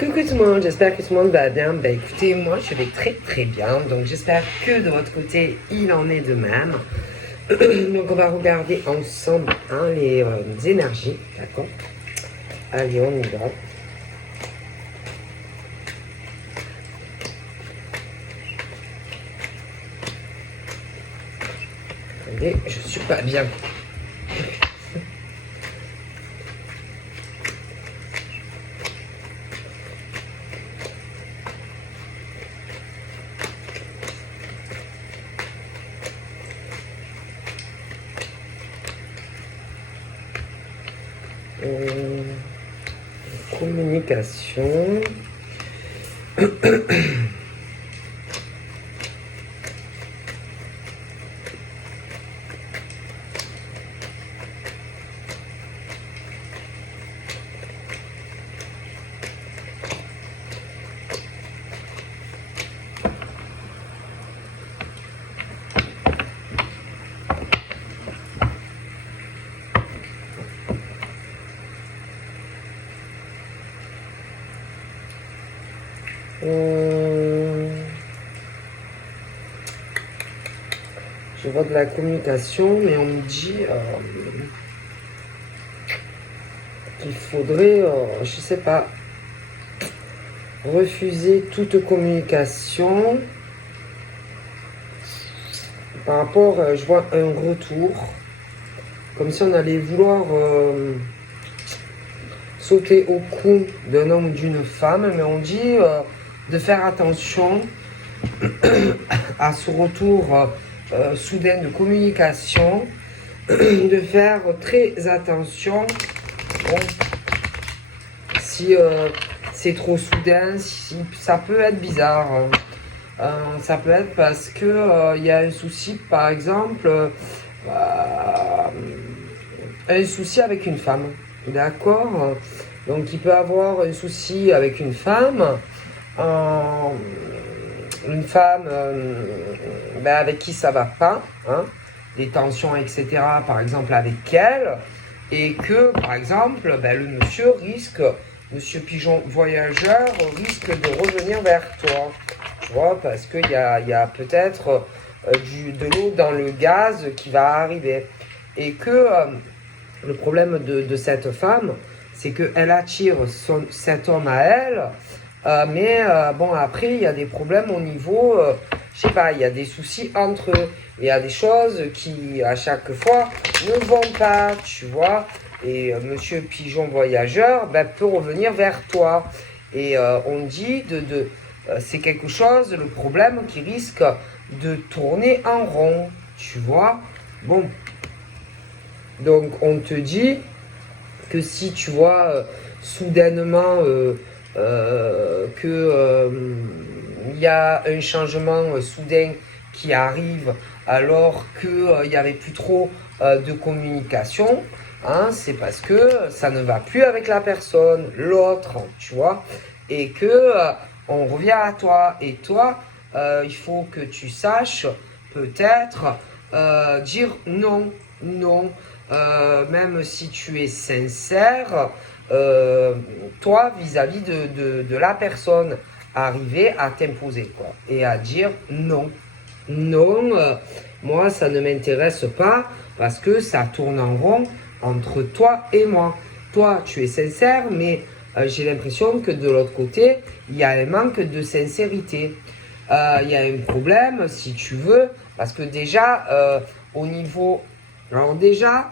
Coucou tout le monde, j'espère que tout le monde va bien. Bah écoutez, moi je vais très très bien, donc j'espère que de votre côté il en est de même. Donc on va regarder ensemble les énergies, d'accord? Allez, on y va. Attendez, je suis pas bien. Communication. Je vois de la communication, mais on me dit qu'il faudrait, je sais pas, refuser toute communication par rapport, je vois un retour, comme si on allait vouloir sauter au cou d'un homme ou d'une femme, mais on dit de faire attention à ce retour soudain de communication, de faire très attention si c'est trop soudain, si ça peut être bizarre. Ça peut être parce que y a un souci, par exemple, un souci avec une femme, d'accord? Donc il peut avoir un souci avec une femme avec qui ça va pas, hein, des tensions, etc., par exemple avec elle, et que, par exemple, le monsieur pigeon voyageur risque de revenir vers toi, tu vois, parce qu'il y a peut-être de l'eau dans le gaz qui va arriver, et que le problème de cette femme, c'est qu'elle attire cet homme à elle, mais bon, après, il y a des problèmes au niveau, je sais pas, il y a des soucis entre eux. Il y a des choses qui, à chaque fois, ne vont pas, tu vois. Et monsieur pigeon voyageur peut revenir vers toi. Et on dit c'est quelque chose, le problème qui risque de tourner en rond, tu vois. Bon, donc on te dit que si tu vois soudainement il y a un changement soudain qui arrive alors qu'il n'y avait plus trop de communication, hein, c'est parce que ça ne va plus avec la personne, l'autre, tu vois, et que on revient à toi. Et toi, il faut que tu saches peut-être dire non, non, même si tu es sincère, toi, vis-à-vis de la personne, arriver à t'imposer, quoi, et à dire non. Non, moi, ça ne m'intéresse pas parce que ça tourne en rond entre toi et moi. Toi, tu es sincère, mais j'ai l'impression que de l'autre côté, il y a un manque de sincérité. Il y a un problème, si tu veux, parce que déjà, au niveau... Alors déjà,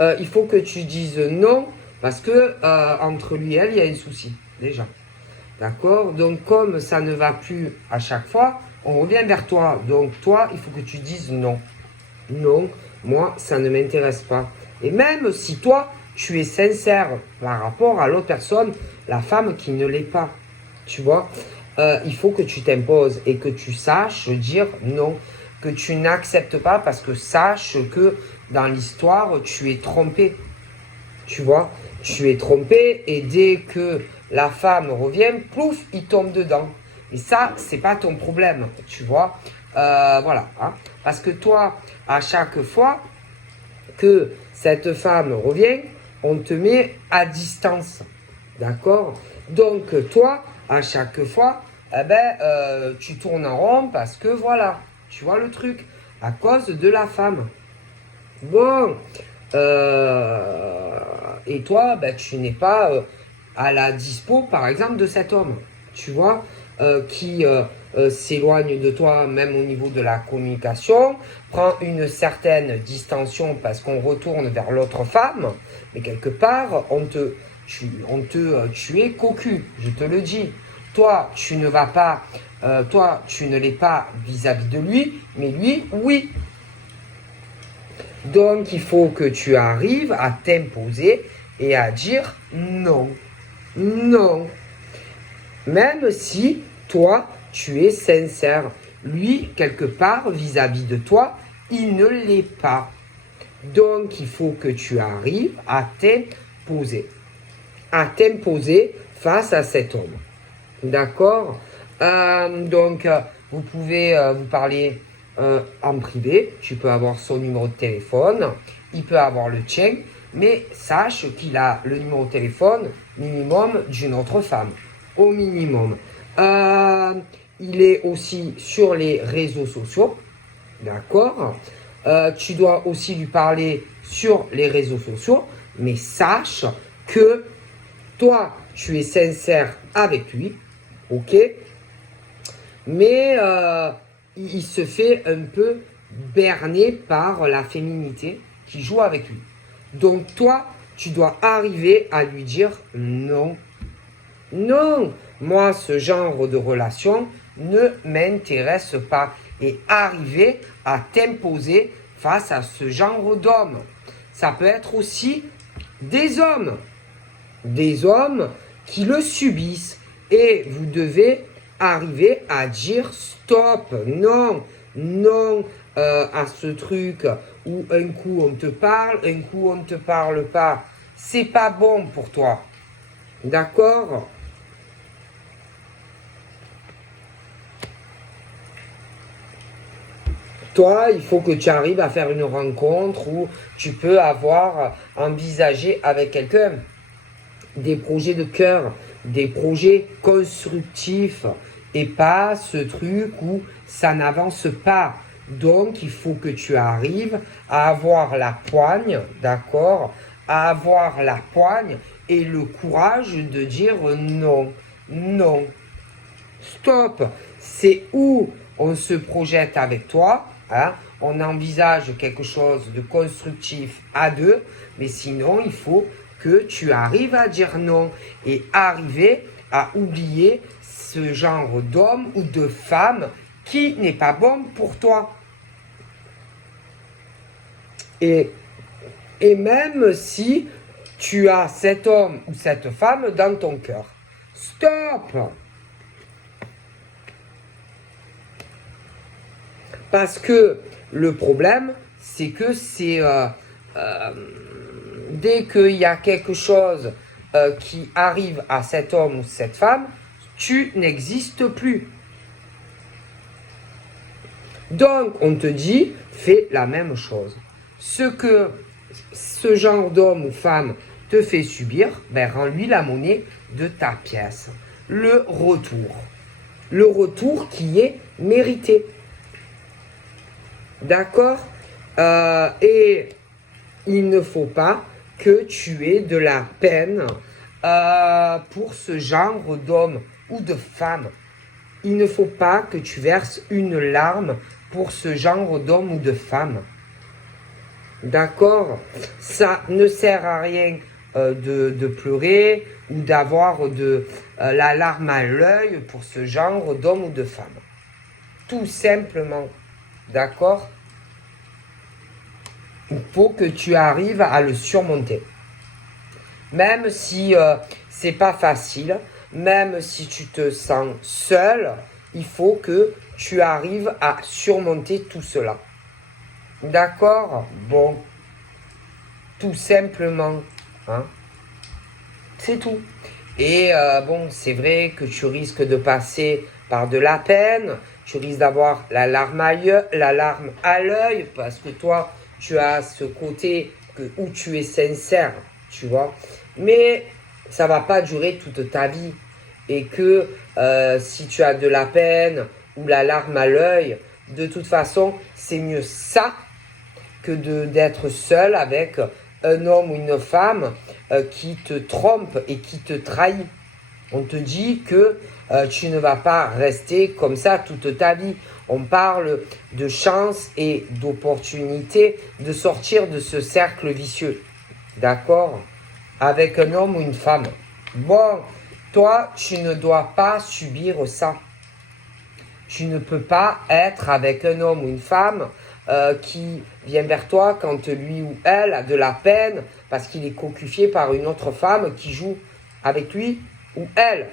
il faut que tu dises non, parce que entre lui et elle, il y a un souci, déjà. D'accord? Donc, comme ça ne va plus à chaque fois, on revient vers toi. Donc, toi, il faut que tu dises non. Non, moi, ça ne m'intéresse pas. Et même si toi, tu es sincère par rapport à l'autre personne, la femme qui ne l'est pas, tu vois, il faut que tu t'imposes et que tu saches dire non, que tu n'acceptes pas parce que sache que dans l'histoire, tu es trompé. Tu vois, tu es trompé et dès que la femme revient, plouf, il tombe dedans. Et ça, c'est pas ton problème, tu vois. Voilà, hein. Parce que toi, à chaque fois que cette femme revient, on te met à distance. D'accord? Donc, toi, à chaque fois, tu tournes en rond parce que voilà, tu vois le truc, à cause de la femme. Bon, et toi, tu n'es pas à la dispo, par exemple, de cet homme, tu vois, qui s'éloigne de toi, même au niveau de la communication, prend une certaine distension parce qu'on retourne vers l'autre femme, mais quelque part, tu es cocu, je te le dis. Toi, tu ne vas pas, toi, tu ne l'es pas vis-à-vis de lui, mais lui, oui. Donc, il faut que tu arrives à t'imposer et à dire non. Non. Même si toi, tu es sincère. Lui, quelque part, vis-à-vis de toi, il ne l'est pas. Donc, il faut que tu arrives à t'imposer. À t'imposer face à cet homme. D'accord? Donc, vous pouvez vous parler en privé. Tu peux avoir son numéro de téléphone. Il peut avoir le tien. Mais sache qu'il a le numéro de téléphone minimum d'une autre femme. Au minimum. Il est aussi sur les réseaux sociaux. D'accord? Tu dois aussi lui parler sur les réseaux sociaux. Mais sache que toi, tu es sincère avec lui, ok? Mais il se fait un peu berner par la féminité qui joue avec lui. Donc toi, tu dois arriver à lui dire non. Non, moi, ce genre de relation ne m'intéresse pas. Et arriver à t'imposer face à ce genre d'homme. Ça peut être aussi des hommes. Des hommes qui le subissent. Et vous devez arriver à dire stop, non, non à ce truc où un coup on te parle, un coup on ne te parle pas. C'est pas bon pour toi. D'accord? Toi, il faut que tu arrives à faire une rencontre où tu peux avoir envisagé avec quelqu'un des projets de cœur, des projets constructifs et pas ce truc où ça n'avance pas. Donc, il faut que tu arrives à avoir la poigne, d'accord? À avoir la poigne et le courage de dire non, non, stop. C'est où on se projette avec toi, hein? On envisage quelque chose de constructif à deux, mais sinon, il faut que tu arrives à dire non et arriver à oublier ce genre d'homme ou de femme qui n'est pas bon pour toi. Et même si tu as cet homme ou cette femme dans ton cœur. Stop! Parce que le problème, c'est que dès qu'il y a quelque chose qui arrive à cet homme ou cette femme, tu n'existes plus. Donc, on te dit, fais la même chose. Ce que ce genre d'homme ou femme te fait subir, rends-lui la monnaie de ta pièce. Le retour. Le retour qui est mérité. D'accord? Et il ne faut pas que tu aies de la peine pour ce genre d'homme ou de femme. Il ne faut pas que tu verses une larme pour ce genre d'homme ou de femme. D'accord? Ça ne sert à rien de pleurer ou d'avoir la larme à l'œil pour ce genre d'homme ou de femme. Tout simplement. D'accord? Il faut que tu arrives à le surmonter. Même si c'est pas facile, même si tu te sens seul, il faut que tu arrives à surmonter tout cela. D'accord? Bon. Tout simplement. Hein? C'est tout. Et bon, c'est vrai que tu risques de passer par de la peine. Tu risques d'avoir la larme à l'œil parce que toi, tu as ce côté où tu es sincère, tu vois. Mais ça va pas durer toute ta vie. Et que si tu as de la peine ou la larme à l'œil, de toute façon, c'est mieux ça que d'être seul avec un homme ou une femme qui te trompe et qui te trahit. On te dit que tu ne vas pas rester comme ça toute ta vie. On parle de chance et d'opportunité de sortir de ce cercle vicieux. D'accord? Avec un homme ou une femme. Bon, toi, tu ne dois pas subir ça. Tu ne peux pas être avec un homme ou une femme qui vient vers toi quand lui ou elle a de la peine parce qu'il est cocufié par une autre femme qui joue avec lui ou elle.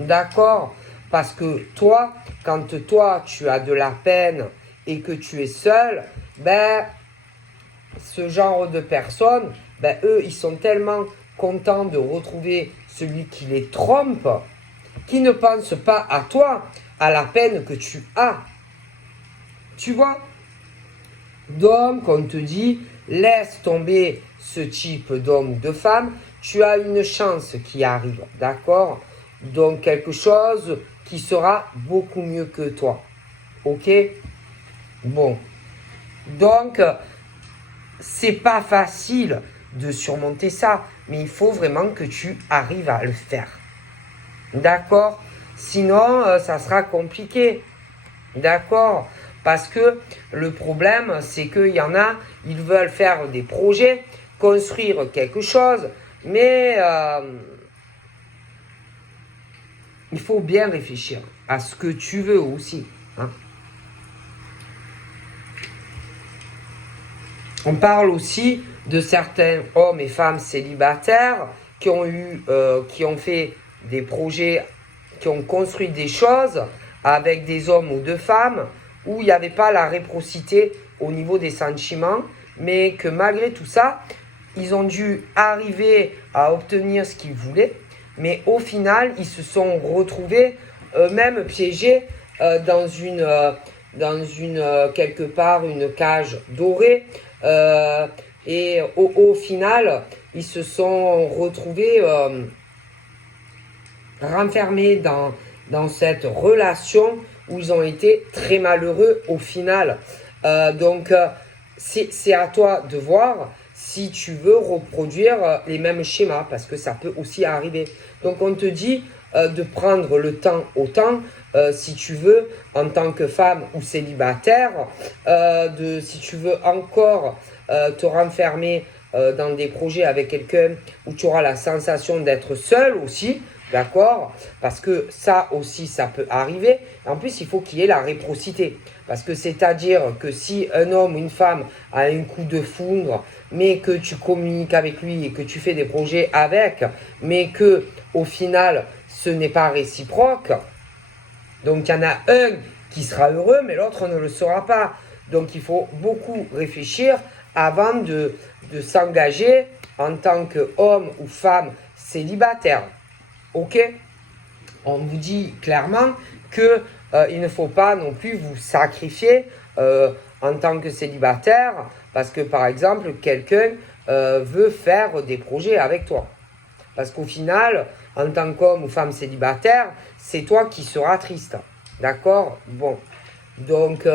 D'accord? Parce que toi, quand toi, tu as de la peine et que tu es seul, ben, ce genre de personnes, ben, eux, ils sont tellement contents de retrouver celui qui les trompe, qu'ils ne pensent pas à toi, à la peine que tu as. Tu vois? Donc, on te dit, laisse tomber ce type d'homme ou de femme, tu as une chance qui arrive, d'accord? Donc, quelque chose qui sera beaucoup mieux que toi. Ok? Bon. Donc, c'est pas facile de surmonter ça, mais il faut vraiment que tu arrives à le faire. D'accord? Sinon, ça sera compliqué. D'accord? Parce que le problème, c'est qu'il y en a, ils veulent faire des projets, construire quelque chose, mais il faut bien réfléchir à ce que tu veux aussi. Hein. On parle aussi de certains hommes et femmes célibataires qui ont fait des projets, qui ont construit des choses avec des hommes ou deux femmes où il n'y avait pas la réciprocité au niveau des sentiments, mais que malgré tout ça, ils ont dû arriver à obtenir ce qu'ils voulaient, mais au final, ils se sont retrouvés eux-mêmes piégés dans une quelque part une cage dorée et au final ils se sont retrouvés renfermés dans cette relation où ils ont été très malheureux au final. Donc c'est à toi de voir si tu veux reproduire les mêmes schémas parce que ça peut aussi arriver. Donc on te dit de prendre le temps au temps si tu veux en tant que femme ou célibataire, si tu veux encore te renfermer dans des projets avec quelqu'un où tu auras la sensation d'être seul aussi, d'accord? Parce que ça aussi, ça peut arriver. En plus, il faut qu'il y ait la réciprocité. Parce que c'est-à-dire que si un homme ou une femme a un coup de foudre, mais que tu communiques avec lui et que tu fais des projets avec, mais que au final, ce n'est pas réciproque, donc il y en a un qui sera heureux, mais l'autre ne le sera pas. Donc il faut beaucoup réfléchir avant de s'engager en tant qu'homme ou femme célibataire. Ok? On vous dit clairement que il ne faut pas non plus vous sacrifier en tant que célibataire parce que par exemple quelqu'un veut faire des projets avec toi. Parce qu'au final, en tant qu'homme ou femme célibataire, c'est toi qui seras triste. D'accord? Bon. Donc,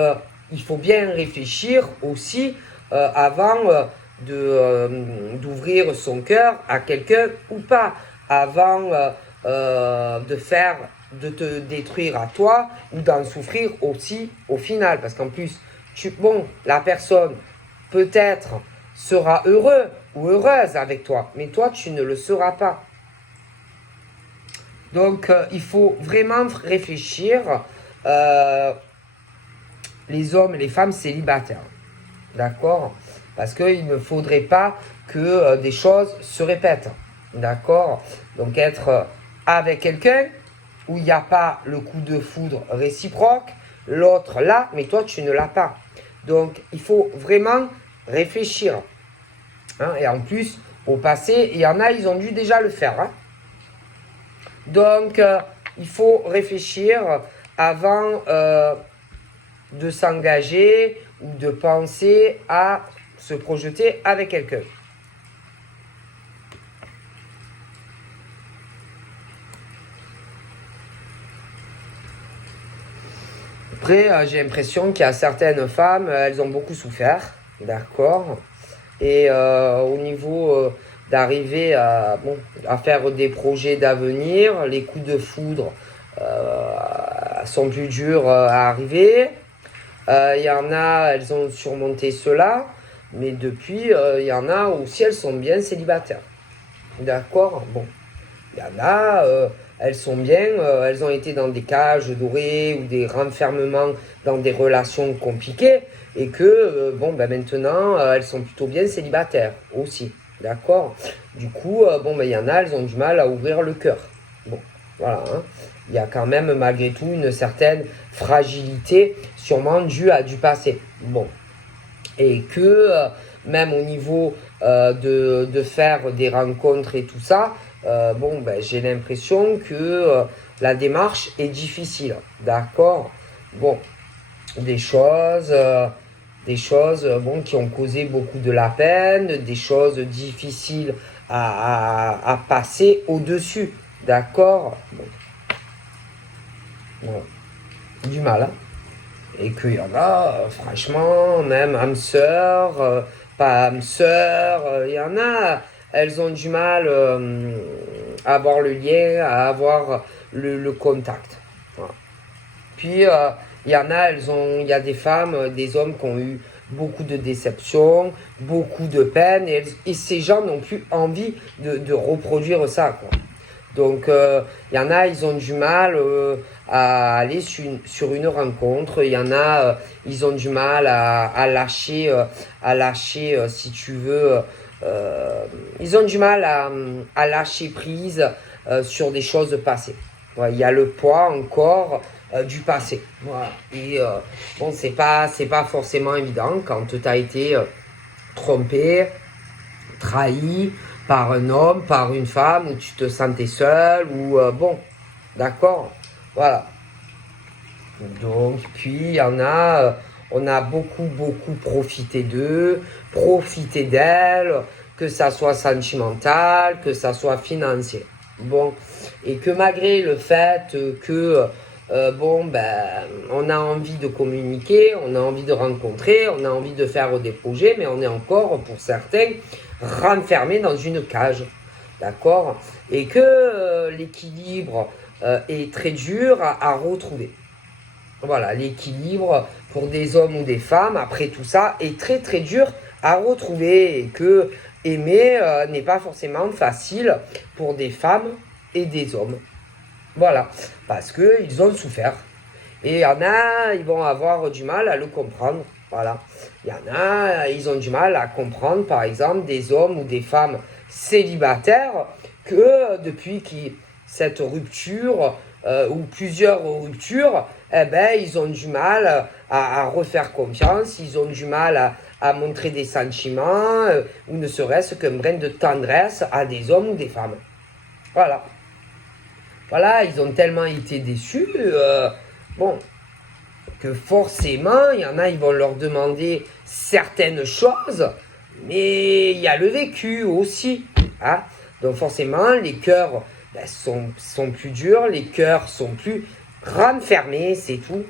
il faut bien réfléchir aussi avant d'ouvrir son cœur à quelqu'un ou pas. Avant de te détruire à toi ou d'en souffrir aussi au final. Parce qu'en plus, la personne peut-être sera heureux ou heureuse avec toi, mais toi, tu ne le seras pas. Donc, il faut vraiment réfléchir les hommes et les femmes célibataires. D'accord? Parce qu'il ne faudrait pas que des choses se répètent. D'accord? Donc, être avec quelqu'un où il n'y a pas le coup de foudre réciproque, l'autre là, mais toi, tu ne l'as pas. Donc, il faut vraiment réfléchir. Hein, et en plus, au passé, il y en a, ils ont dû déjà le faire. Hein. Donc, il faut réfléchir avant de s'engager ou de penser à se projeter avec quelqu'un. Après, j'ai l'impression qu'il y a certaines femmes, elles ont beaucoup souffert, d'accord? Et au niveau d'arriver à faire des projets d'avenir, les coups de foudre sont plus durs à arriver. Il y en a, elles ont surmonté cela, mais depuis, il y en a aussi, elles sont bien célibataires. D'accord? Bon, il y en a, elles sont bien, elles ont été dans des cages dorées ou des renfermements dans des relations compliquées et que, maintenant, elles sont plutôt bien célibataires aussi. D'accord? Du coup, il y en a, elles ont du mal à ouvrir le cœur. Bon, voilà, hein. Il y a quand même malgré tout une certaine fragilité, sûrement due à du passé. Bon, et que même au niveau de faire des rencontres et tout ça, j'ai l'impression que la démarche est difficile, d'accord? Bon, des choses, qui ont causé beaucoup de la peine, des choses difficiles à passer au-dessus, d'accord? Bon. Voilà. Du mal, hein. Et qu'il y en a, franchement, même âme sœur, pas âme sœur, il y en a, elles ont du mal à avoir le lien, à avoir le contact. Voilà. Puis, il y en a, il y a des femmes, des hommes qui ont eu beaucoup de déceptions, beaucoup de peine, et ces gens n'ont plus envie de reproduire ça, quoi. Donc, il y en a, ils ont du mal à aller sur une rencontre. Il y en a, ils ont du mal à lâcher, si tu veux. Ils ont du mal à lâcher prise sur des choses passées. Ouais, il y a le poids encore du passé. Voilà. Et c'est pas forcément évident quand tu as été trompé, trahi par un homme, par une femme, où tu te sentais seul, ou d'accord, voilà. Donc, puis il y en a, on a beaucoup profité d'eux, profité d'elles, que ça soit sentimental, que ça soit financier. Bon, et que malgré le fait que on a envie de communiquer, on a envie de rencontrer, on a envie de faire des projets, mais on est encore, pour certains, renfermé dans une cage, d'accord? Et que l'équilibre est très dur à retrouver. Voilà, l'équilibre pour des hommes ou des femmes, après tout ça, est très dur à retrouver et que aimer n'est pas forcément facile pour des femmes et des hommes. Voilà, parce qu'ils ont souffert. Et il y en a, ils vont avoir du mal à le comprendre. Voilà. Il y en a, ils ont du mal à comprendre, par exemple, des hommes ou des femmes célibataires que depuis cette rupture ou plusieurs ruptures, ils ont du mal à refaire confiance, ils ont du mal à montrer des sentiments ou ne serait-ce qu'un brin de tendresse à des hommes ou des femmes. Voilà. Voilà, ils ont tellement été déçus, que forcément, il y en a, ils vont leur demander certaines choses, mais il y a le vécu aussi. Hein. Donc forcément, les cœurs sont plus durs, les cœurs sont plus renfermés, c'est tout.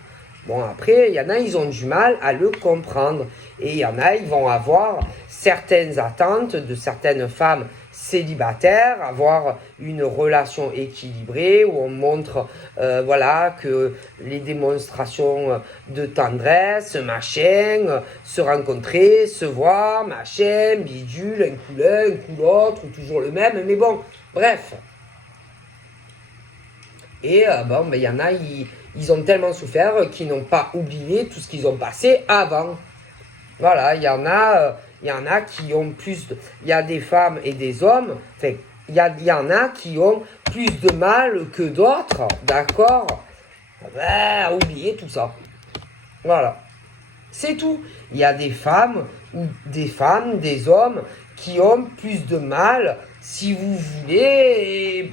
Bon, après, il y en a, ils ont du mal à le comprendre. Et il y en a, ils vont avoir certaines attentes de certaines femmes célibataires, avoir une relation équilibrée où on montre que les démonstrations de tendresse, machin, se rencontrer, se voir, machin, bidule, un coup l'un, un coup l'autre, ou toujours le même, mais bon, bref. Et il y en a, ils ont tellement souffert qu'ils n'ont pas oublié tout ce qu'ils ont passé avant. Voilà, il y en a qui ont plus de... Il y a des femmes et des hommes, il y en a qui ont plus de mal que d'autres, d'accord? Oubliez tout ça. Voilà. C'est tout. Il y a des femmes, des hommes qui ont plus de mal, si vous voulez,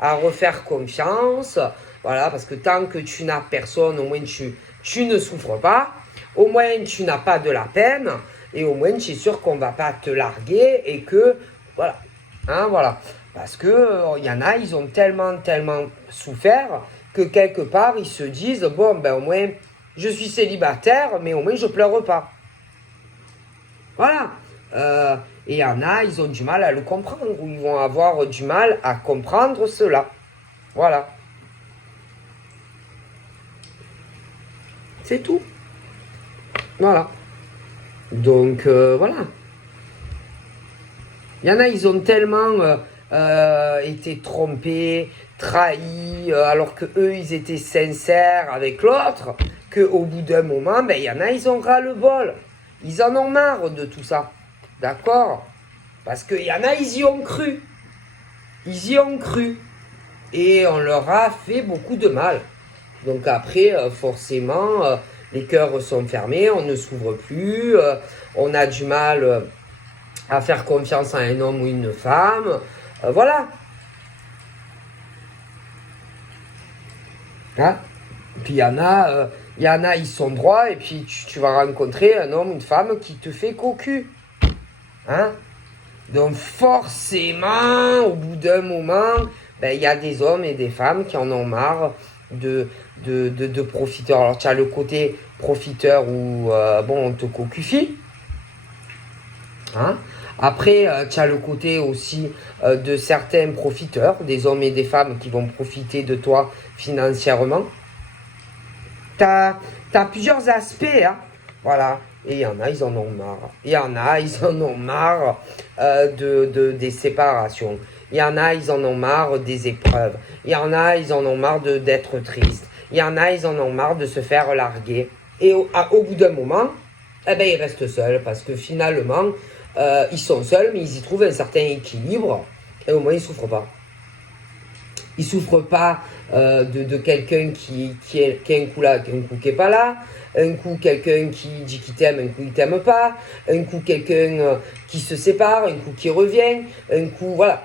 à refaire confiance. Voilà, parce que tant que tu n'as personne, au moins tu ne souffres pas. Au moins tu n'as pas de la peine. Et au moins tu es sûr qu'on ne va pas te larguer et que, voilà. Hein, voilà. Parce que y en a, ils ont tellement souffert que quelque part, ils se disent, au moins, je suis célibataire, mais au moins je pleure pas. Voilà. Et il y en a, ils ont du mal à le comprendre, ou ils vont avoir du mal à comprendre cela. Voilà. C'est tout. Voilà. Donc, voilà. Il y en a, ils ont tellement été trompés, trahis, alors que eux, ils étaient sincères avec l'autre, qu'au bout d'un moment, ben, il y en a, ils ont ras-le-bol. Ils en ont marre de tout ça. D'accord? Parce qu'il y en a, ils y ont cru. Ils y ont cru. Et on leur a fait beaucoup de mal. Donc après, forcément, les cœurs sont fermés, on ne s'ouvre plus, on a du mal à faire confiance à un homme ou une femme. Voilà. Hein? Puis il y en a, ils sont droits, et puis tu vas rencontrer un homme, une femme qui te fait cocu. Hein? Donc forcément, au bout d'un moment, ben, il y a des hommes et des femmes qui en ont marre de profiteurs. Alors tu as le côté profiteur où bon, on te cocufie. Hein? Après, tu as le côté aussi de certains profiteurs, des hommes et des femmes qui vont profiter de toi financièrement. Tu as plusieurs aspects, hein? Voilà. Et il y en a, ils en ont marre. Il y en a, ils en ont marre des séparations. Il y en a, ils en ont marre des épreuves. Il y en a, ils en ont marre d'être tristes. Il y en a, ils en ont marre de se faire larguer. Et au bout d'un moment, eh ben, ils restent seuls parce que finalement, ils sont seuls, mais ils y trouvent un certain équilibre. Et au moins, ils ne souffrent pas. Ils ne souffrent pas de quelqu'un qui est un coup là, un coup qui n'est pas là. Un coup, quelqu'un qui dit qu'il t'aime, un coup, il ne t'aime pas. Un coup, quelqu'un qui se sépare, un coup, qui revient. Un coup, voilà.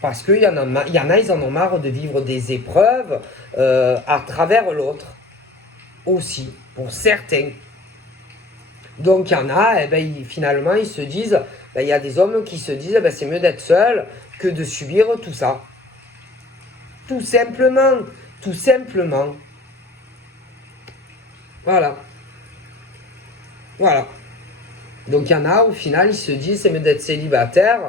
Parce qu'il y en a, ils en ont marre de vivre des épreuves à travers l'autre. Aussi, pour certains. Donc, il y en a, finalement, ils se disent, il y a des hommes qui se disent, c'est mieux d'être seul que de subir tout ça. Tout simplement. Tout simplement. Voilà. Voilà. Donc, il y en a, au final, ils se disent, c'est mieux d'être célibataire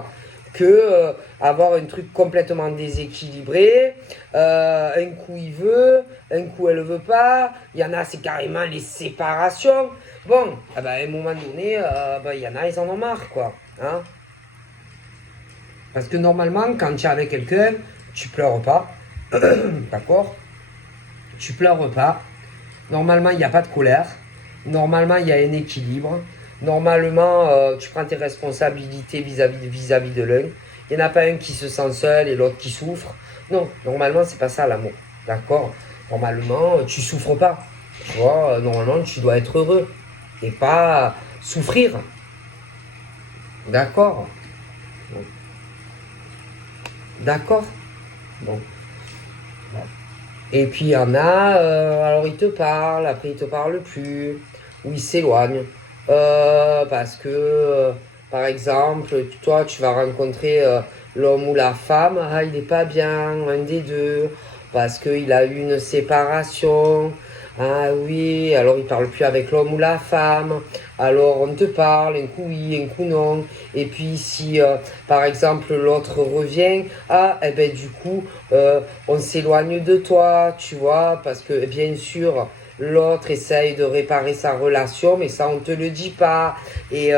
que avoir un truc complètement déséquilibré. Un coup, il veut, un coup, elle ne veut pas. Il y en a, c'est carrément les séparations. Bon, à un moment donné, il y en a, ils en ont marre, quoi. Hein? Parce que normalement, quand tu es avec quelqu'un, tu pleures pas. D'accord? Tu pleures pas. Normalement, il n'y a pas de colère. Normalement, il y a un équilibre. Normalement, tu prends tes responsabilités vis-à-vis de l'un. Il n'y en a pas un qui se sent seul et l'autre qui souffre. Non, normalement, c'est pas ça l'amour. D'accord? Normalement, tu souffres pas. Tu vois, normalement, tu dois être heureux. Et pas souffrir. D'accord? D'accord? Bon. Et puis il y en a, alors il te parle, après il te parle plus, ou il s'éloigne. Parce que, par exemple, toi tu vas rencontrer l'homme ou la femme, il n'est pas bien, un des deux, parce qu'il a eu une séparation. Ah oui, alors il parle plus avec l'homme ou la femme. Alors on te parle, un coup oui, un coup non. Et puis si par exemple l'autre revient, du coup on s'éloigne de toi, tu vois, parce que bien sûr l'autre essaye de réparer sa relation, mais ça on te le dit pas. Et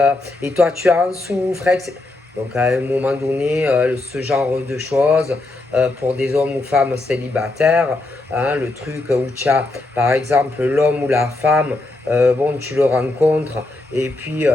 toi tu en souffres, etc. Donc à un moment donné, ce genre de choses, pour des hommes ou femmes célibataires, hein, le truc où tu as par exemple l'homme ou la femme, tu le rencontres, et puis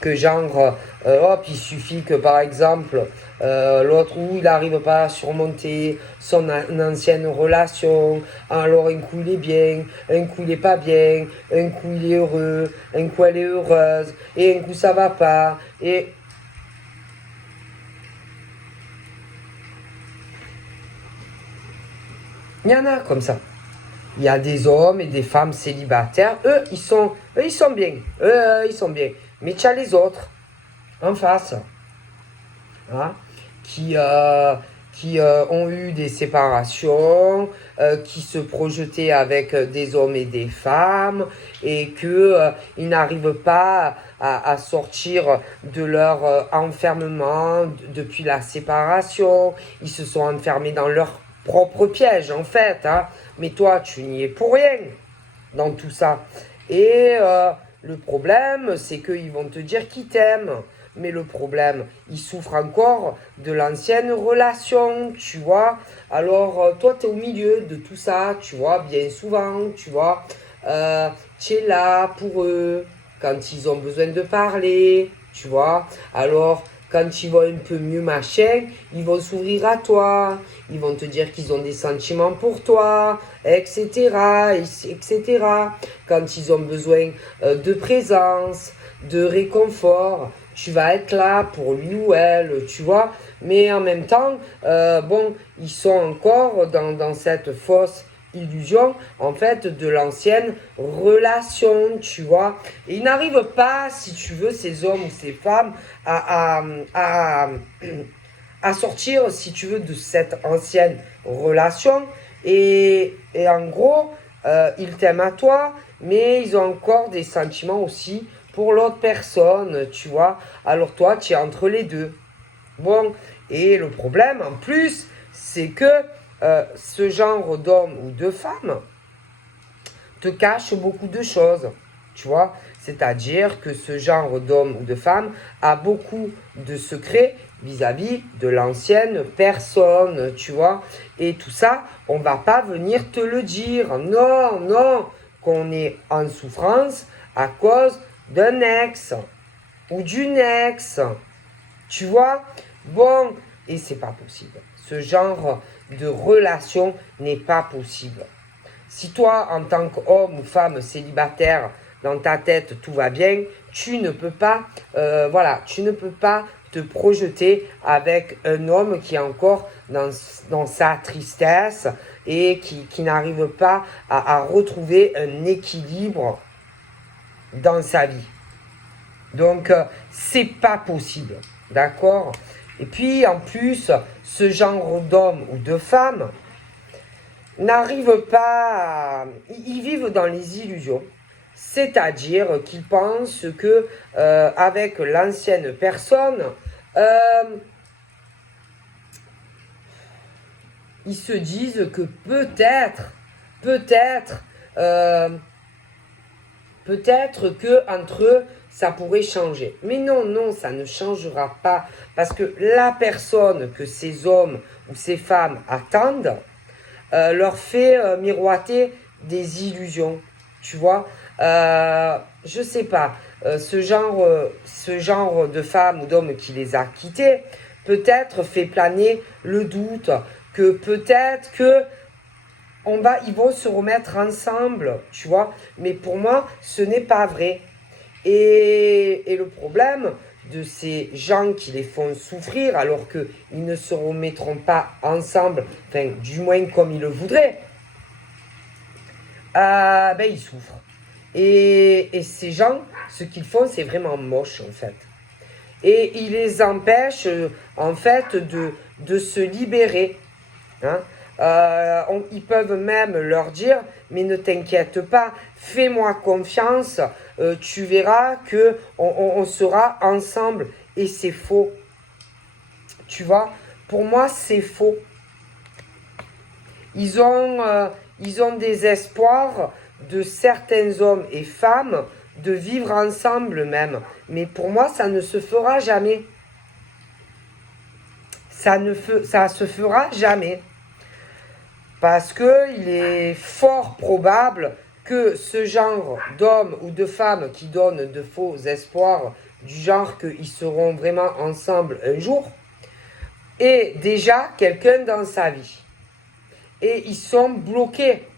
que genre, hop, il suffit que par exemple, l'autre où il n'arrive pas à surmonter son ancienne relation, alors un coup il est bien, un coup il est pas bien, un coup il est heureux, un coup elle est heureuse, et un coup ça va pas, et il y en a comme ça. Il y a des hommes et des femmes célibataires. Eux, ils sont bien. Ils sont bien. Mais tu as les autres, en face, hein, qui qui ont eu des séparations, qui se projetaient avec des hommes et des femmes, et que ils n'arrivent pas à sortir de leur enfermement depuis la séparation. Ils se sont enfermés dans leur propre piège, en fait. Hein. Mais toi, tu n'y es pour rien dans tout ça. Et le problème, c'est qu'ils vont te dire qu'ils t'aiment. Mais le problème, ils souffrent encore de l'ancienne relation, tu vois. Alors, toi, tu es au milieu de tout ça, tu vois, bien souvent, tu vois. Tu es là pour eux quand ils ont besoin de parler, tu vois. Alors, quand ils vont un peu mieux machin, ils vont s'ouvrir à toi, ils vont te dire qu'ils ont des sentiments pour toi, etc., etc. Quand ils ont besoin de présence, de réconfort, tu vas être là pour lui ou elle, tu vois. Mais en même temps, bon, ils sont encore dans cette fausse illusion, en fait, de l'ancienne relation, tu vois. Et ils n'arrivent pas, si tu veux, ces hommes ou ces femmes, à sortir, si tu veux, de cette ancienne relation. Et en gros, ils t'aiment à toi, mais ils ont encore des sentiments aussi pour l'autre personne, tu vois. Alors toi, tu es entre les deux. Bon, et le problème, en plus, c'est que ce genre d'homme ou de femme te cache beaucoup de choses, tu vois. C'est-à-dire que ce genre d'homme ou de femme a beaucoup de secrets vis-à-vis de l'ancienne personne, tu vois. Et tout ça, on va pas venir te le dire. Non, non, qu'on est en souffrance à cause d'un ex ou d'une ex, tu vois. Bon, et c'est pas possible. Ce genre de relation n'est pas possible. Si toi, en tant qu'homme ou femme célibataire, dans ta tête, tout va bien, tu ne peux pas, voilà, tu ne peux pas te projeter avec un homme qui est encore dans sa tristesse et qui n'arrive pas à retrouver un équilibre dans sa vie. Donc, c'est pas possible, d'accord? Et puis, en plus, ce genre d'homme ou de femme n'arrivent pas à... Ils vivent dans les illusions. C'est-à-dire qu'ils pensent que avec l'ancienne personne, ils se disent que peut-être, peut-être que entre eux, ça pourrait changer. Mais non, non, ça ne changera pas. Parce que la personne que ces hommes ou ces femmes attendent leur fait miroiter des illusions. Tu vois, je sais pas, ce genre de femme ou d'homme qui les a quittés, peut-être fait planer le doute que peut-être que ils vont se remettre ensemble, tu vois. Mais pour moi, ce n'est pas vrai. Et le problème de ces gens qui les font souffrir alors qu'ils ne se remettront pas ensemble, enfin, du moins comme ils le voudraient, ben ils souffrent. Et ces gens, ce qu'ils font, c'est vraiment moche en fait. Et ils les empêchent en fait de se libérer. Hein. Ils peuvent même leur dire, mais ne t'inquiète pas, fais-moi confiance, tu verras que on sera ensemble. Et c'est faux. Tu vois, pour moi, c'est faux. Ils ont des espoirs de certains hommes et femmes de vivre ensemble même. Mais pour moi, ça ne se fera jamais. Ça se fera jamais. Parce qu'il est fort probable que ce genre d'hommes ou de femmes qui donnent de faux espoirs, du genre qu'ils seront vraiment ensemble un jour, est déjà quelqu'un dans sa vie. Et ils sont bloqués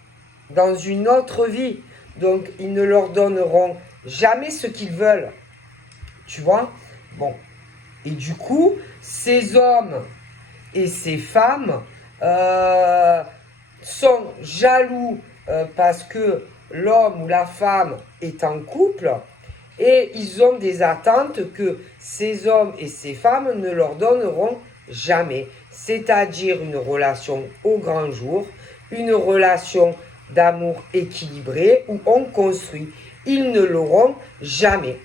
dans une autre vie. Donc, ils ne leur donneront jamais ce qu'ils veulent. Tu vois? Bon. Et du coup, ces hommes et ces femmes sont jaloux parce que l'homme ou la femme est en couple et ils ont des attentes que ces hommes et ces femmes ne leur donneront jamais. C'est-à-dire une relation au grand jour, une relation d'amour équilibré où on construit. Ils ne l'auront jamais.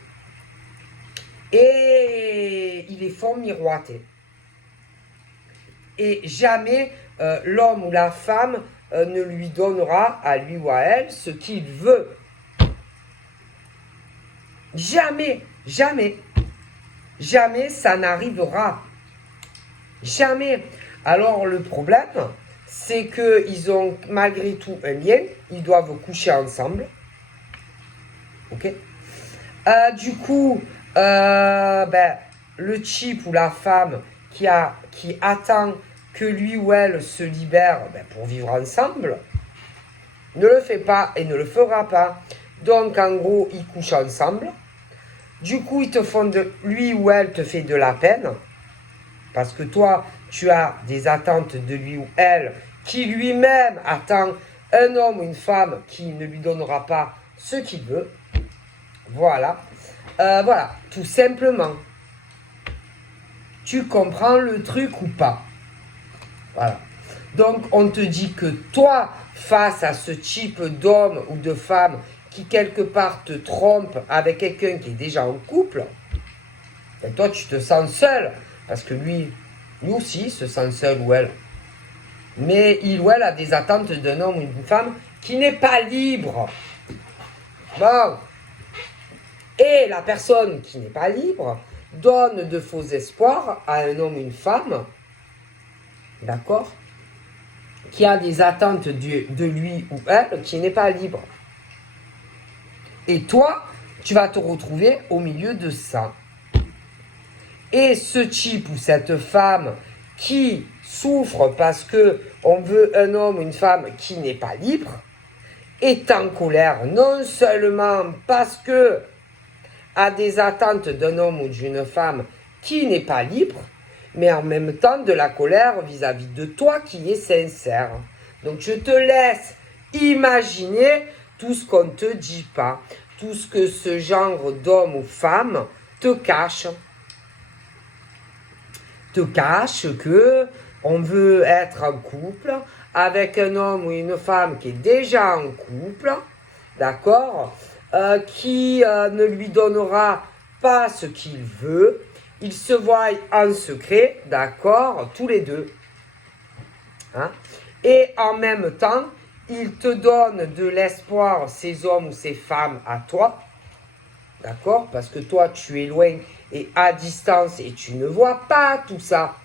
Et ils les font miroiter. Et jamais l'homme ou la femme ne lui donnera à lui ou à elle ce qu'il veut. Jamais, jamais, jamais ça n'arrivera. Jamais. Alors le problème, c'est qu'ils ont malgré tout un lien, ils doivent coucher ensemble. Ok. Du coup, le type ou la femme qui attend que lui ou elle se libère pour vivre ensemble, ne le fait pas et ne le fera pas. Donc en gros, ils couchent ensemble. Du coup, lui ou elle te fait de la peine. Parce que toi, tu as des attentes de lui ou elle qui lui-même attend un homme ou une femme qui ne lui donnera pas ce qu'il veut. Voilà. Voilà, tout simplement. Tu comprends le truc ou pas? Voilà. Donc, on te dit que toi, face à ce type d'homme ou de femme qui quelque part te trompe avec quelqu'un qui est déjà en couple, et toi, tu te sens seul. Parce que lui aussi se sent seul ou elle. Mais il ou elle a des attentes d'un homme ou d'une femme qui n'est pas libre. Bon. Et la personne qui n'est pas libre donne de faux espoirs à un homme ou une femme, d'accord, qui a des attentes de lui ou elle qui n'est pas libre. Et toi, tu vas te retrouver au milieu de ça. Et ce type ou cette femme qui souffre parce que on veut un homme ou une femme qui n'est pas libre, est en colère non seulement parce que a des attentes d'un homme ou d'une femme qui n'est pas libre, mais en même temps de la colère vis-à-vis de toi qui est sincère. Donc je te laisse imaginer tout ce qu'on ne te dit pas, tout ce que ce genre d'homme ou femme te cache. Te cache que on veut être en couple avec un homme ou une femme qui est déjà en couple, d'accord, qui ne lui donnera pas ce qu'il veut. Ils se voient en secret, d'accord, tous les deux. Hein? Et en même temps, ils te donnent de l'espoir, ces hommes ou ces femmes, à toi. D'accord? Parce que toi, tu es loin et à distance et tu ne vois pas tout ça.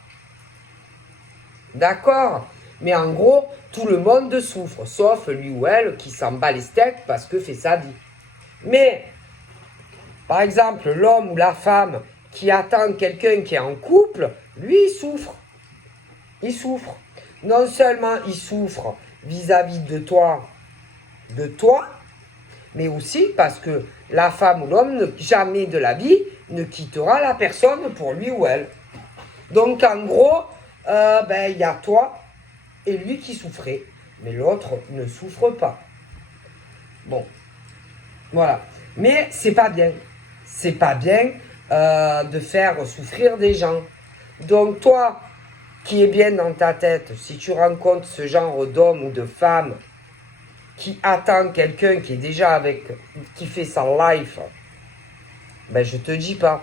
D'accord? Mais en gros, tout le monde souffre, sauf lui ou elle qui s'en bat les steaks parce que fait sa vie. Mais, par exemple, l'homme ou la femme qui attend quelqu'un qui est en couple, lui, il souffre. Il souffre. Non seulement il souffre vis-à-vis de toi, mais aussi parce que la femme ou l'homme, jamais de la vie, ne quittera la personne pour lui ou elle. Donc, en gros, il y a toi et lui qui souffrait, mais l'autre ne souffre pas. Bon, voilà. Mais c'est pas bien. C'est pas bien de faire souffrir des gens. Donc, toi, qui est bien dans ta tête, si tu rencontres ce genre d'homme ou de femme qui attend quelqu'un qui est déjà avec, qui fait sa life, je te dis pas.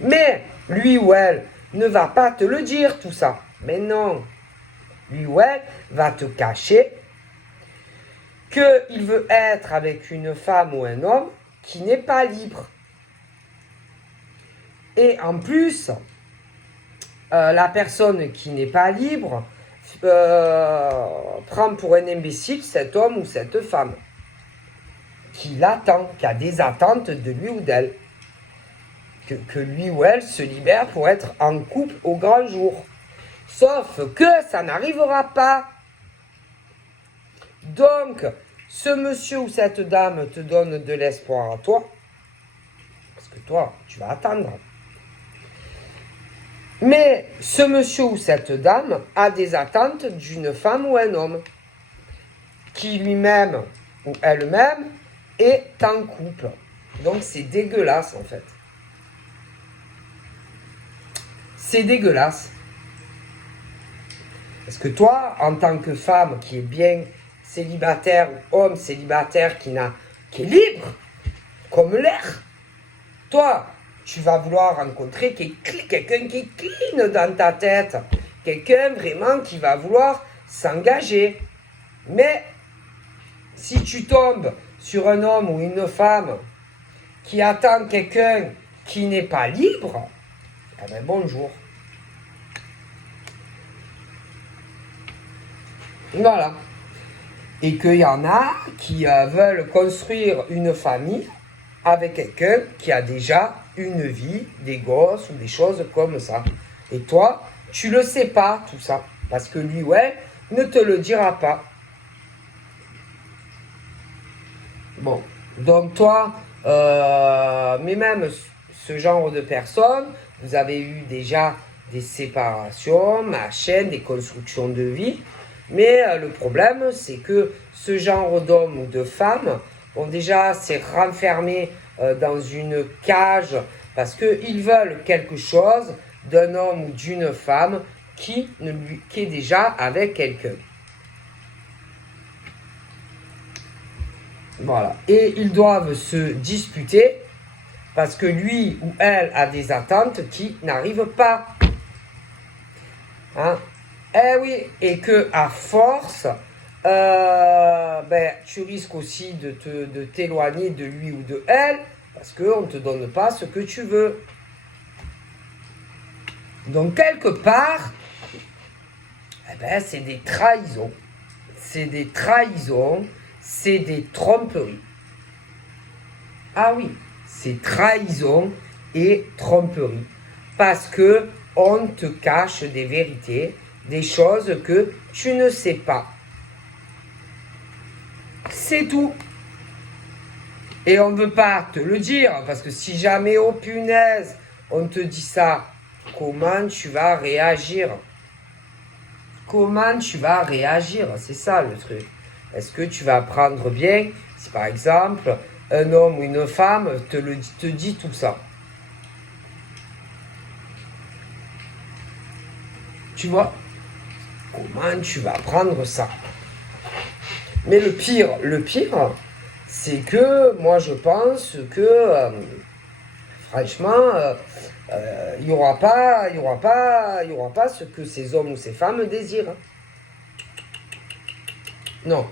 Mais lui ou elle ne va pas te le dire tout ça. Mais non. Lui ou elle va te cacher qu'il veut être avec une femme ou un homme qui n'est pas libre. Et en plus, la personne qui n'est pas libre prend pour un imbécile cet homme ou cette femme qui l'attend, qui a des attentes de lui ou d'elle. Que lui ou elle se libère pour être en couple au grand jour. Sauf que ça n'arrivera pas. Donc, ce monsieur ou cette dame te donne de l'espoir à toi. Parce que toi, tu vas attendre. Mais ce monsieur ou cette dame a des attentes d'une femme ou un homme qui lui-même ou elle-même est en couple. Donc c'est dégueulasse en fait. c'est dégueulasse. Parce que toi, en tant que femme qui est bien célibataire, ou homme célibataire qui est libre, comme l'air, toi, tu vas vouloir rencontrer quelqu'un qui est clean dans ta tête. Quelqu'un vraiment qui va vouloir s'engager. Mais si tu tombes sur un homme ou une femme qui attend quelqu'un qui n'est pas libre, eh bien bonjour. Voilà. Et qu'il y en a qui veulent construire une famille avec quelqu'un qui a déjà une vie, des gosses ou des choses comme ça. Et toi, tu le sais pas tout ça. Parce que lui ou elle ne te le dira pas. Bon. Donc toi, mais même ce genre de personnes, vous avez eu déjà des séparations, machin, des constructions de vie. Mais le problème, c'est que ce genre d'hommes ou de femmes ont déjà s'est renfermés dans une cage parce qu'ils veulent quelque chose d'un homme ou d'une femme qui est déjà avec quelqu'un. Voilà. Et ils doivent se disputer parce que lui ou elle a des attentes qui n'arrivent pas. Hein? Eh oui, et que à force, tu risques aussi de t'éloigner de lui ou de elle parce qu'on ne te donne pas ce que tu veux. Donc quelque part, c'est des trahisons. C'est des trahisons, c'est des tromperies. Ah oui, c'est trahison et tromperie. Parce que on te cache des vérités, des choses que tu ne sais pas. C'est tout. Et on ne veut pas te le dire, parce que si jamais, oh punaise, on te dit ça, comment tu vas réagir? Comment tu vas réagir? C'est ça le truc. Est-ce que tu vas prendre bien si par exemple un homme ou une femme te dit tout ça? Tu vois? Comment tu vas prendre ça? Mais le pire, c'est que moi je pense que franchement, il n'y aura pas ce que ces hommes ou ces femmes désirent. Non.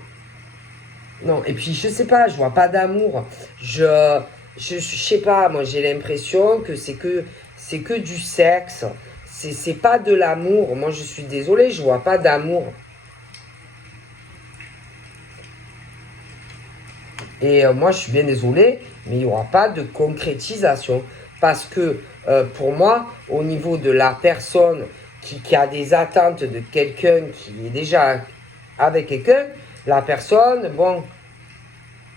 Non, et puis je sais pas, je vois pas d'amour. Je sais pas, moi j'ai l'impression que c'est que du sexe. C'est pas de l'amour. Moi je suis désolée, je vois pas d'amour. Et moi je suis bien désolé, mais il n'y aura pas de concrétisation. Parce que pour moi, au niveau de la personne qui a des attentes de quelqu'un qui est déjà avec quelqu'un, la personne, bon,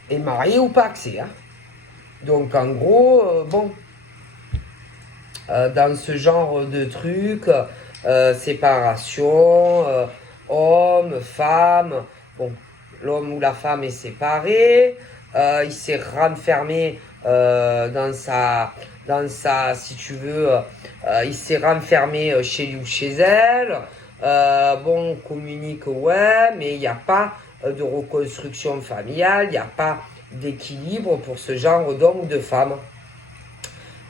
est mariée ou pas axée. Hein. Donc en gros, dans ce genre de truc, séparation, homme, femme, bon, l'homme ou la femme est séparé, il s'est renfermé dans sa, si tu veux, il s'est renfermé chez lui ou chez elle. On communique, ouais, mais il n'y a pas de reconstruction familiale, il n'y a pas d'équilibre pour ce genre d'homme ou de femme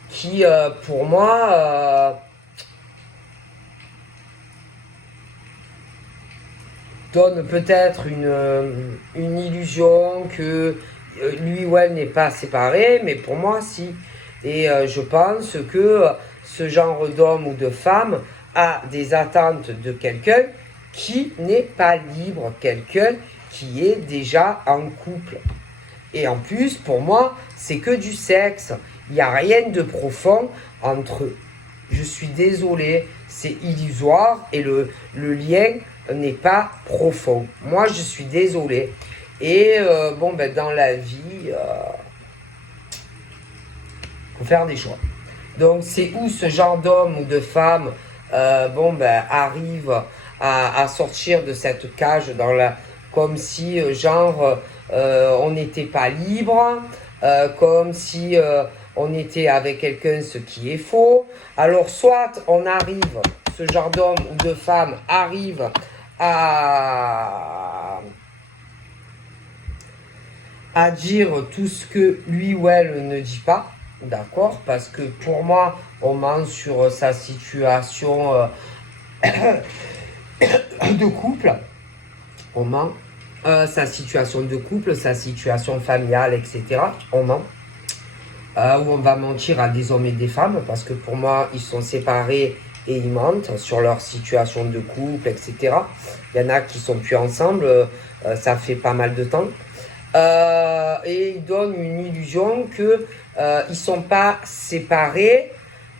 qui, pour moi, donne peut-être une illusion que lui ou elle n'est pas séparé, mais pour moi, si. Et je pense que ce genre d'homme ou de femme a des attentes de quelqu'un qui n'est pas libre, quelqu'un qui est déjà en couple. Et en plus, pour moi, c'est que du sexe. Il n'y a rien de profond entre eux. Je suis désolé, c'est illusoire et le lien n'est pas profond. Moi, je suis désolé. Et dans la vie, faut faire des choix. Donc, c'est où ce genre d'homme ou de femme arrive à sortir de cette cage comme si, on n'était pas libre, comme si on était avec quelqu'un, ce qui est faux. Alors, soit on arrive, ce genre d'homme ou de femme arrive à dire tout ce que lui ou elle ne dit pas, d'accord? Parce que pour moi, on ment sur sa situation de couple, on ment. Sa situation de couple, sa situation familiale, etc. On ment. Ou on va mentir à des hommes et des femmes, parce que pour moi, ils sont séparés et ils mentent sur leur situation de couple, etc. Il y en a qui sont plus ensemble, ça fait pas mal de temps. Et ils donnent une illusion que ils sont pas séparés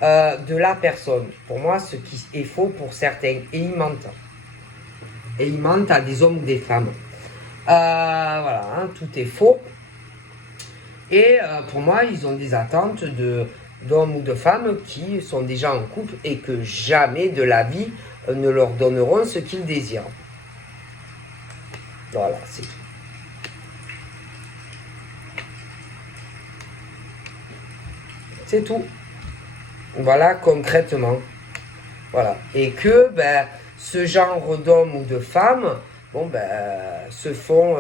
de la personne. Pour moi, ce qui est faux pour certains. Et ils mentent. Et ils mentent à des hommes ou des femmes. Voilà, hein, tout est faux. Et pour moi, ils ont des attentes d'hommes ou de femmes qui sont déjà en couple et que jamais de la vie ne leur donneront ce qu'ils désirent. Voilà, c'est tout. C'est tout. Voilà, concrètement. Voilà. Et que ce genre d'hommes ou de femmes, bon, se font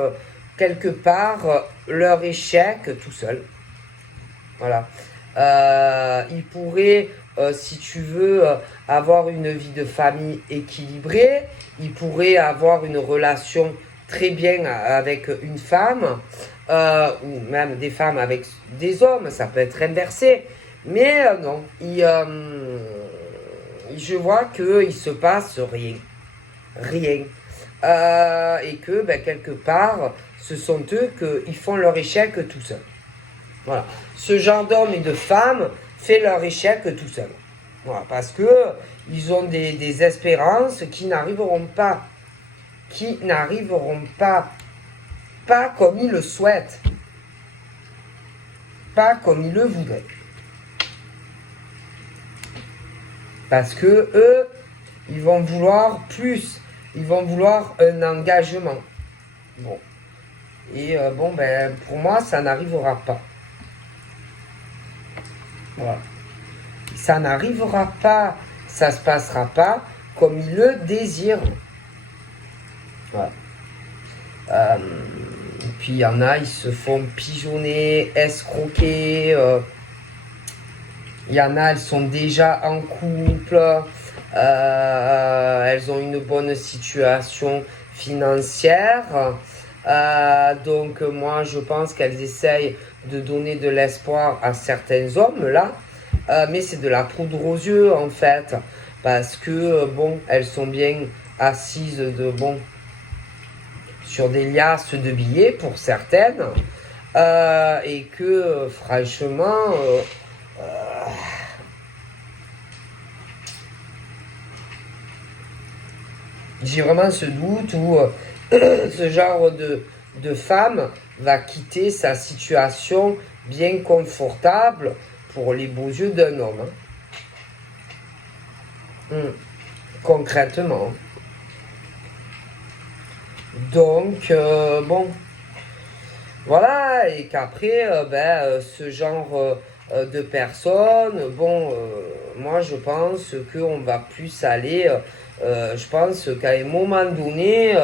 quelque part leur échec tout seul. Voilà. Ils pourraient, si tu veux, avoir une vie de famille équilibrée. Ils pourraient avoir une relation très bien avec une femme, ou même des femmes avec des hommes, ça peut être inversé. Mais non, je vois qu'il se passe rien. Rien. Et que quelque part, ce sont eux qui font leur échec tout seuls. Voilà. Ce genre d'hommes et de femmes fait leur échec tout seuls. Voilà. Parce que ils ont des espérances qui n'arriveront pas. Qui n'arriveront pas. Pas comme ils le souhaitent. Pas comme ils le voudraient. Parce que eux, ils vont vouloir plus. Ils vont vouloir un engagement. Bon. Et pour moi, ça n'arrivera pas. Voilà. Ça n'arrivera pas. Ça ne se passera pas comme ils le désirent. Voilà. Puis il y en a, ils se font pigeonner, escroquer. Il y en a, elles sont déjà en couple, elles ont une bonne situation financière. Donc moi, je pense qu'elles essayent de donner de l'espoir à certains hommes, là. Mais c'est de la poudre aux yeux, en fait. Parce que, elles sont bien assises sur des liasses de billets, pour certaines. Et que, franchement... j'ai vraiment ce doute où ce genre de femme va quitter sa situation bien confortable pour les beaux yeux d'un homme. Concrètement. Donc, voilà, et qu'après, ce genre de personnes, moi je pense qu'on va plus aller, je pense qu'à un moment donné,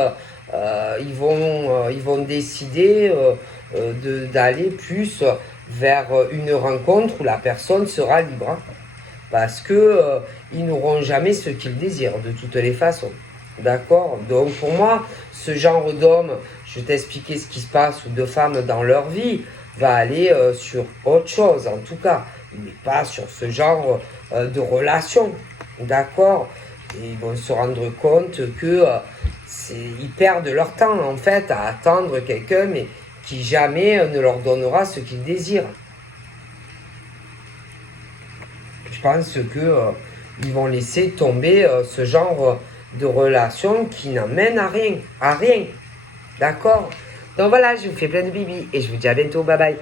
ils vont décider d'aller plus vers une rencontre où la personne sera libre. Parce que ils n'auront jamais ce qu'ils désirent de toutes les façons. D'accord? Donc pour moi, ce genre d'homme, je vais t'expliquer ce qui se passe, ou de femmes dans leur vie, va aller sur autre chose en tout cas, mais pas sur ce genre de relation. D'accord? Et ils vont se rendre compte que ils perdent leur temps en fait à attendre quelqu'un, mais qui jamais ne leur donnera ce qu'ils désirent. Je pense que ils vont laisser tomber ce genre de relation qui n'amène à rien. D'accord? Donc voilà, je vous fais plein de bibis et je vous dis à bientôt. Bye bye.